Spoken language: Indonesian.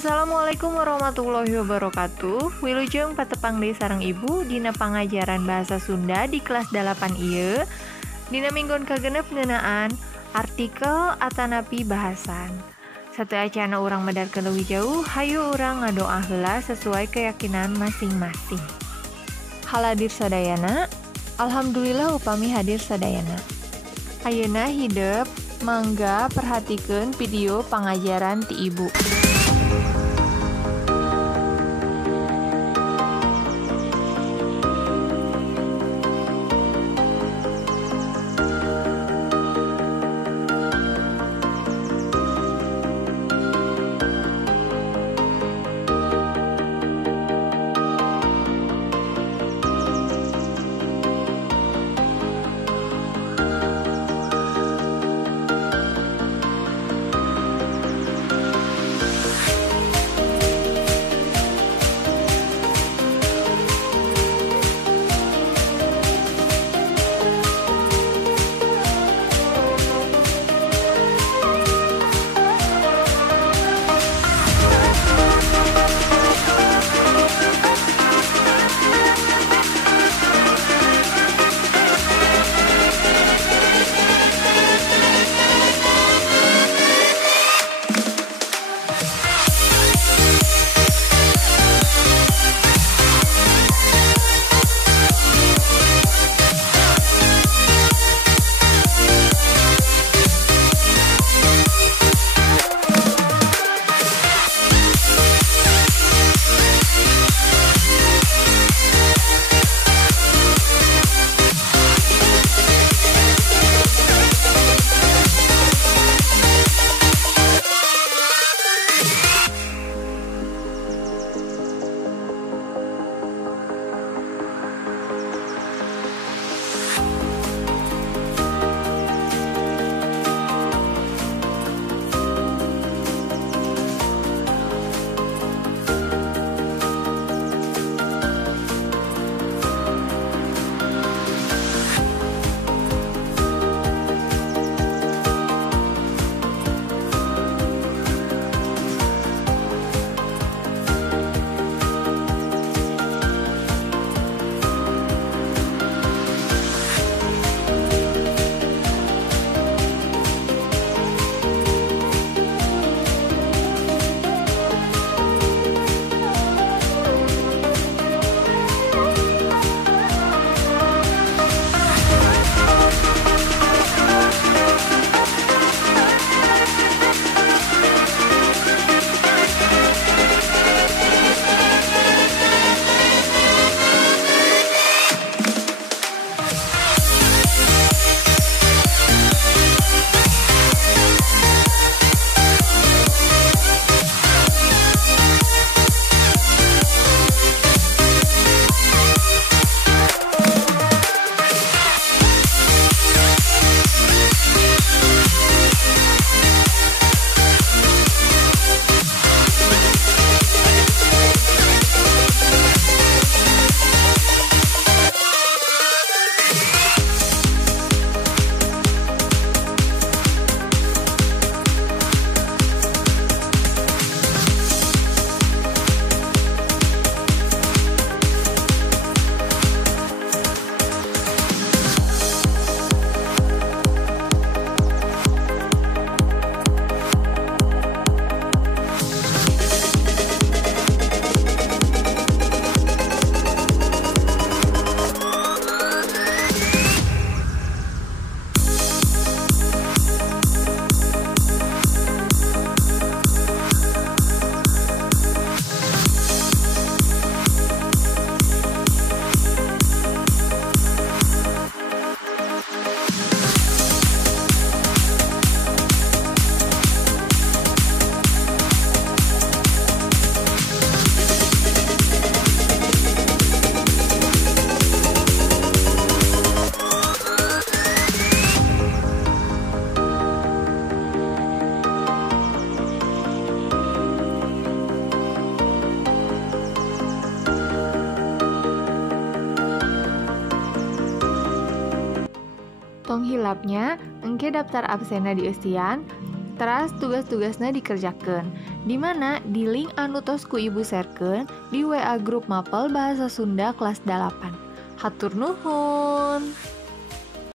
Assalamualaikum warahmatullahi wabarakatuh. Wilujeng patepang deui sareng ibu dina pangajaran bahasa Sunda di kelas 8 ieu. Dina minggon kagenep ngeunaan artikel atanapi bahasan. Satu acana urang medarkeun leuwih jauh, hayu urang ngadoa heula sesuai keyakinan masing-masing. Haladir sadayana, alhamdulillah upami hadir sadayana. Ayeuna hideuk mangga perhatikeun video pangajaran ti ibu. Tong hilapnya, engke daftar absenna dieustian, Teras tugas-tugasnya dikerjakan. Di mana di link anu tos ku Ibu serkeun di WA grup Mapel Bahasa Sunda kelas 8. Hatur nuhun.